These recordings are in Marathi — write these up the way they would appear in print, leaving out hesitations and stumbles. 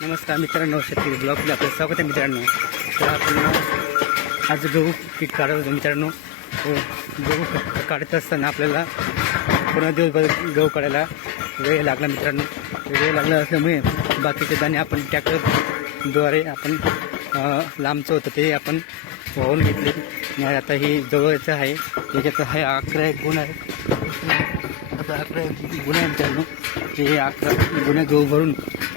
नमस्कार मित्रांनो, शेतकरी ब्लॉगला आपलं स्वागत आहे मित्रांनो. तर आपण आज गहू पीक काढत होतो मित्रांनो. गहू काढत असताना आपल्याला पूर्ण दिवसभर गहू काढायला वेळ लागला मित्रांनो. वेळ लागला असल्यामुळे बाकीचे दाणे आपण ट्रॅक्टरद्वारे आपण लांबचं होतं ते आपण वाहून घेतले. आणि आता ही जवळचं आहे, त्याच्यात आहे 11 गुण आहे. आता 11 गुण आहे मित्रांनो. ते 11 गुन्हे गहू भरून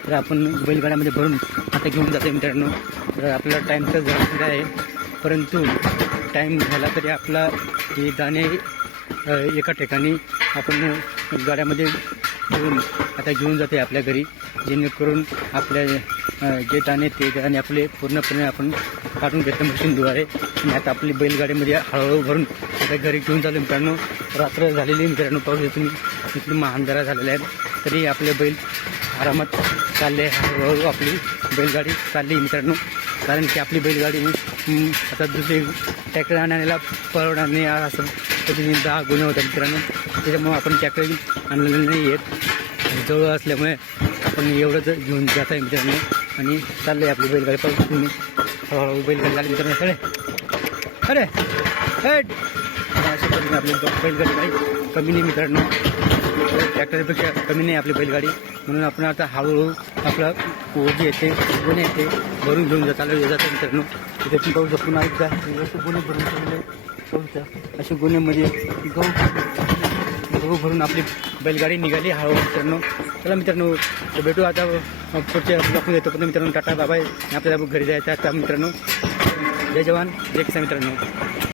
तर आपण बैलगाड्यामध्ये भरून आता घेऊन जातो मित्रांनो. तर आपल्याला टाईम तर झालेला आहे, परंतु टाईम झाला तरी आपला हे दाणे एका ठिकाणी आपण गाड्यामध्ये घेऊन आता घेऊन जाते आपल्या घरी, जेणेकरून आपल्या जे दाणे ते दाणे आपले पूर्णपणे आपण काढून घेतो मशीनद्वारे. आणि आता आपली बैलगाडीमध्ये हळूहळू भरून आता घरी घेऊन चालू मित्रांनो. रात्र झालेली मित्रांनो, पाहू तुम्ही इथून अंधारा झालेला आहे, तरी आपले बैल आरामात चालले. हळूहळू आपली बैलगाडी चालली मित्रांनो. कारण की आपली बैलगाडी आता दुसरी ट्रॅक्टर आणायला परवडणार नाही असं कधी 10 गुन्हे होतात मित्रांनो. त्याच्यामुळे आपण ट्रॅक्टर आणलेलं नाही येत, जवळ असल्यामुळे आपण एवढंच घेऊन जात आहे मित्रांनो. आणि चाललं आहे आपली बैलगाडी. पाहू तुम्ही हळूहळू बैलगाडी लागली मित्रांनो. अरे हेट अशा पद्धतीने आपली बैलगाडी काही कमी नाही मित्रांनो, ट्रॅक्टरपेक्षा कमी नाही आपली बैलगाडी. म्हणून आपण आता हळूहळू आपला ओझी येते, गुन्हे येते भरून घेऊन जातो मित्रांनो. तिथे पण पाहू शकतो ना, असे गुन्हे भरून ठेवले पाहू. अशा गुन्ह्यामध्ये गहू भरून आपली बैलगाडी निघाली हळूहळू मित्रांनो. चला मित्रांनो, भेटू आता पुढच्या ब्लॉकमध्ये येतो. पण मित्रांनो टाटा बाबाय, आपल्याला घरी जायचं आता मित्रांनो. जय जवान जय किसान मित्रांनो.